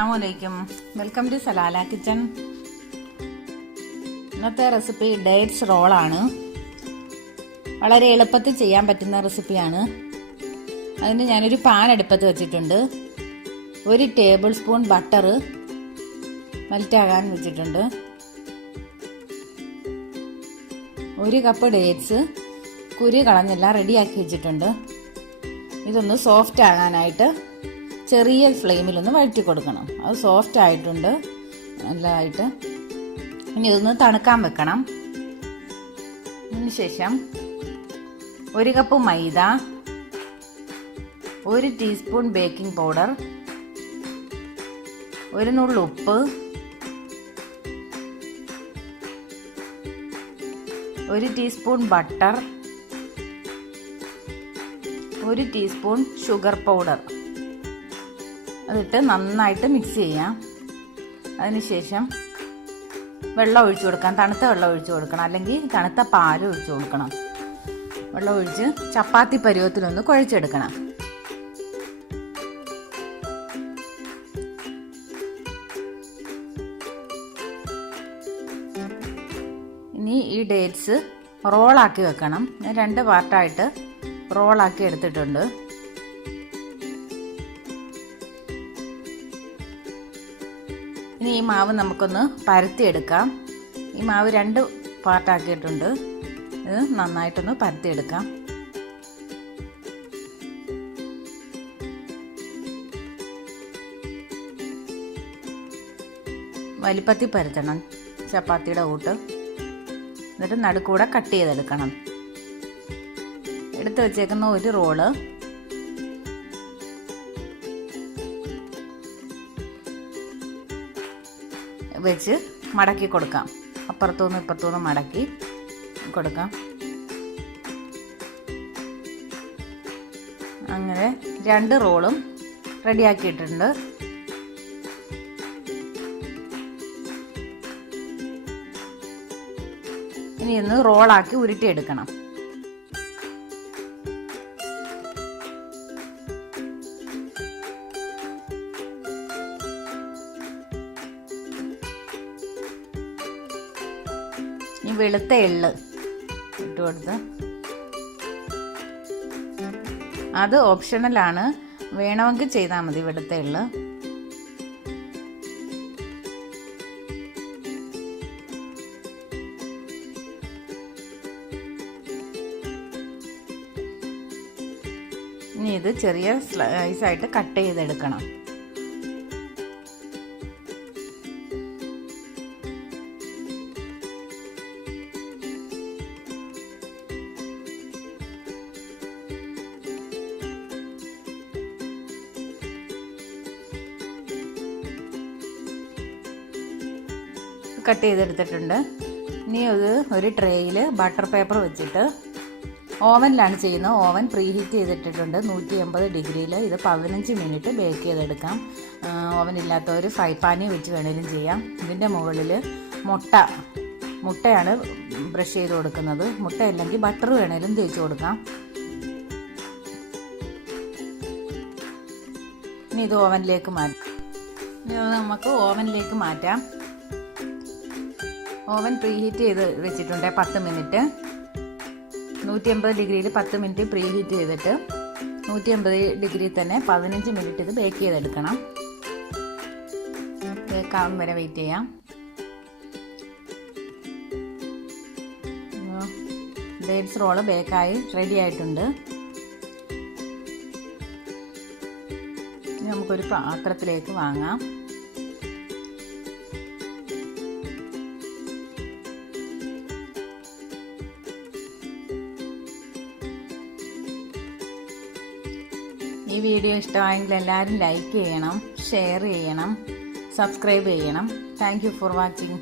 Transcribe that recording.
Assalamualaikum. Welcome to Salalah kitchen. ഇന്നത്തെ recipe dates role ആണ്. വളരെ എളുപ്പത്തിൽ ചെയ്യാൻ പറ്റുന്ന റെസിപ്പിയാണ്. അതിന് ഞാനൊരു പാൻ അടുപ്പത്ത് വെച്ചിട്ടുണ്ട്. 1 ടേബിൾ സ്പൂൺ ബട്ടർ മെൽറ്റ് ആകാൻ വെച്ചിട്ടുണ്ട്. 1 കപ്പ് ഡേറ്റ്സ് കുരു കളഞ്ഞെല്ലാം റെഡിയാക്കി വെച്ചിട്ടുണ്ട്. ഇതൊന്ന് സോഫ്റ്റ് ആകാനായിട്ട് ചെറിയ ഫ്ലെയിമിലൊന്ന് വഴറ്റി കൊടുക്കണം. അത് സോഫ്റ്റ് ആയിട്ടുണ്ട് നല്ലതായിട്ട്. ഇനി ഇതൊന്ന് തണുക്കാൻ വെക്കണം. അതിനുശേഷം 1 കപ്പ് മൈദ, 1 ടീസ്പൂൺ ബേക്കിംഗ് പൗഡർ, 1 നുള്ള് ഉപ്പ്, 1 teaspoon butter, 1 teaspoon sugar powder അതിട്ട് നന്നായിട്ട് മിക്സ് ചെയ്യാം. അതിനുശേഷം വെള്ളം ഒഴിച്ചു കൊടുക്കാം. തണുത്ത വെള്ളം ഒഴിച്ചു കൊടുക്കണം, അല്ലെങ്കിൽ തണുത്ത പാൽ ഒഴിച്ചു കൊടുക്കണം. വെള്ളം ഒഴിച്ച് ചപ്പാത്തി പരുവത്തിലൊന്ന് കുഴച്ചെടുക്കണം. ഇനി ഈ ഡേറ്റ്സ് റോളാക്കി വെക്കണം. ഞാൻ 2 പാർട്ടായിട്ട് റോളാക്കി എടുത്തിട്ടുണ്ട്. ഇനി ഈ മാവ് നമുക്കൊന്ന് പരത്തിയെടുക്കാം. ഈ മാവ് 2 പാർട്ടാക്കിയിട്ടുണ്ട്. ഇത് നന്നായിട്ടൊന്ന് പരത്തിയെടുക്കാം. വലിപ്പത്തിൽ പരത്തണം ചപ്പാത്തിയുടെ കൂട്ട്. എന്നിട്ട് നടുക്കൂടെ കട്ട് ചെയ്തെടുക്കണം. എടുത്ത് വെച്ചേക്കുന്ന 1 റോള് വെച്ച് മടക്കി കൊടുക്കാം. അപ്പുറത്തുനിന്ന് ഇപ്പുറത്തുനിന്ന് മടക്കി കൊടുക്കാം. അങ്ങനെ 2 റോളും റെഡിയാക്കിയിട്ടുണ്ട്. ഇനി ഒന്ന് റോളാക്കി ഉരുട്ടിയെടുക്കണം. ഈ വെളുത്ത എള്ള് ഇട്ട് കൊടുത്ത്, അത് ഓപ്ഷണലാണ്, വേണമെങ്കിൽ ചെയ്താൽ മതി വെളുത്ത എള്ള്. ഇനി ഇത് ചെറിയ സ്ലൈസായിട്ട് കട്ട് ചെയ്തെടുക്കണം. കട്ട് ചെയ്തെടുത്തിട്ടുണ്ട്. ഇനി ഒരു ട്രേയിൽ ബട്ടർ പേപ്പർ വെച്ചിട്ട് ഓവനിലാണ് ചെയ്യുന്നത്. ഓവൻ പ്രീഹീറ്റ് ചെയ്തിട്ടിട്ടുണ്ട് 180 ഡിഗ്രിയിൽ. ഇത് 15 മിനിറ്റ് ബേക്ക് ചെയ്തെടുക്കാം. ഓവൻ ഇല്ലാത്തവർ ഫ്രൈ പാനിൽ വെച്ച് വേണേലും ചെയ്യാം. ഇതിൻ്റെ മുകളിൽ മുട്ടയാണ് ബ്രഷ് ചെയ്ത് കൊടുക്കുന്നത്. മുട്ട അല്ലെങ്കിൽ ബട്ടർ വേണേലും തേച്ച് കൊടുക്കാം. ഇനി ഇത് ഓവനിലേക്ക് മാറ്റാം. ഇനി നമുക്ക് ഓവനിലേക്ക് മാറ്റാം. ഓവൻ പ്രീഹീറ്റ് ചെയ്ത് വെച്ചിട്ടുണ്ട് 10 മിനിറ്റ്. 180 ഡിഗ്രിയിൽ 10 മിനിറ്റ് പ്രീഹീറ്റ് ചെയ്തിട്ട് 180 ഡിഗ്രിയിൽ തന്നെ 15 മിനിറ്റ് ഇത് ബേക്ക് ചെയ്തെടുക്കണം. ബേക്കാവും വരെ വെയിറ്റ് ചെയ്യാം. ഡേറ്റ്സ് റോള് ബേക്കായി റെഡി ആയിട്ടുണ്ട്. ഇനി നമുക്കൊരു പാത്രത്തിലേക്ക് വാങ്ങാം. ഈ വീഡിയോ ഇഷ്ടമായെങ്കിൽ എല്ലാവരും ലൈക്ക് ചെയ്യണം, ഷെയർ ചെയ്യണം, സബ്സ്ക്രൈബ് ചെയ്യണം. Thank you for watching.